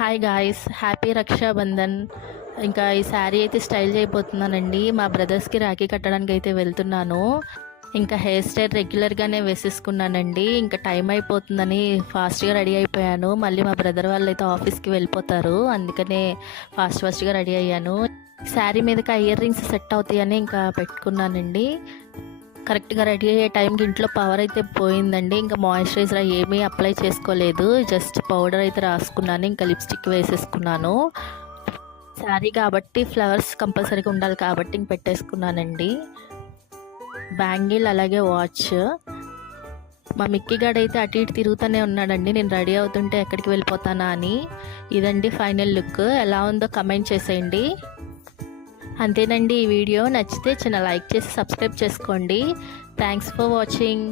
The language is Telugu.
Hi guys, happy Rakshabandhan. ఇంకా ఈ శారీ అయితే స్టైల్ చేయబోతున్నానండి. మా బ్రదర్స్కి రాఖీ కట్టడానికి అయితే వెళ్తున్నాను. ఇంకా హెయిర్ స్టైల్ రెగ్యులర్గానే వేసేసుకున్నానండి. ఇంకా టైం అయిపోతుందని ఫాస్ట్గా రెడీ అయిపోయాను. మళ్ళీ మా బ్రదర్ వాళ్ళు అయితే ఆఫీస్కి వెళ్ళిపోతారు, అందుకనే ఫాస్ట్గా రెడీ అయ్యాను. శారీ మీదకి ఇయర్ రింగ్స్ సెట్ అవుతాయని ఇంకా పెట్టుకున్నానండి. కరెక్ట్గా రెడీ అయ్యే టైంకి ఇంట్లో పవర్ అయితే పోయిందండి. ఇంకా మాయిశ్చరైజర్ ఏమీ అప్లై చేసుకోలేదు, జస్ట్ పౌడర్ అయితే రాసుకున్నాను. ఇంకా లిప్స్టిక్ వేసేసుకున్నాను. శారీ కాబట్టి ఫ్లవర్స్ కంపల్సరీగా ఉండాలి కాబట్టి ఇంక పెట్టేసుకున్నానండి. బ్యాంగిల్ అలాగే వాచ్. మా మిక్కీగాడు అయితే అటు ఇటు తిరుగుతూనే ఉన్నాడండి, నేను రెడీ అవుతుంటే ఎక్కడికి వెళ్ళిపోతానా అని. ఇదండి ఫైనల్ లుక్. ఎలా ఉందో కమెంట్ చేసేయండి. అంతేనండి. ఈ వీడియో నచ్చితే చిన్న లైక్ చేసి సబ్స్క్రైబ్ చేసుకోండి. Thanks for watching.